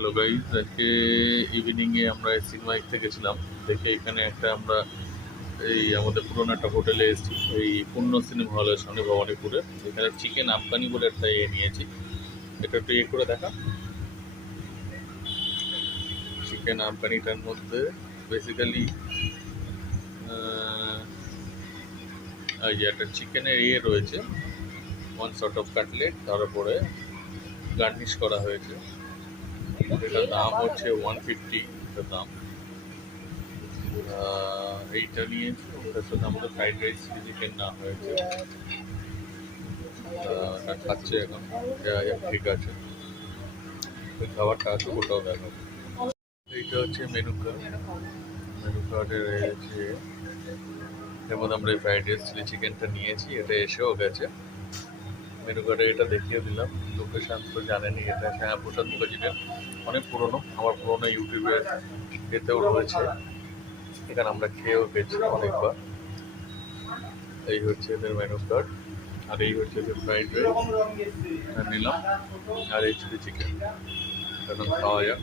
Hello guys, আজকে ইভিনিংয়ে আমরা cinema দেখতে গেছিলাম। দেখে এখানে একটা আমরা এই আমাদের পুরোনো একটা হোটেলে এসেছি, এই পূর্ণ সিনেমা হলের সামনে ভবানীপুরে। এখানে চিকেন আফগানি বলে একটা নিয়েছি। এটা একটু করে দেখা। চিকেন আফগানিটার মধ্যে বেসিক্যালি এই যে একটা চিকেনের রয়েছে, ওয়ান সর্ট অফ কাটলেট, তারপরে গার্নিশ করা হয়েছে। এটার দাম হচ্ছে 150 দাম। এইটা নিয়েছি, ওটার সাথে আমাদের ফ্রাইড রাইস চিকেন না হয়েছে। খাচ্ছে এখন, ঠিক আছে। ওই খাবারটা আছে, ওটাও দেখাবো। এইটা হচ্ছে মেনু কার্ড। মেনু কার্ডে রয়েছে, এর মধ্যে আমরা এই ফ্রাইড রাইস চিলি চিকেনটা নিয়েছি, এটা এসেও গেছে। মেনু কার্ডে এটা দেখিয়ে দিলাম। লোকেশান তো জানেনি, এটা শ্যামাপ্রসাদ মুখার্জিদের অনেক পুরনো, আমার পুরোনো ইউটিউবের এতেও রয়েছে। এখানে আমরা খেয়েও পেয়েছি অনেকবার। এই হচ্ছে এদের মেনু কার্ড, আর এই হচ্ছে এদের ফ্রাইড রাইস নিলাম, আর এই চিলি চিকেন। এখন খাওয়া যাক।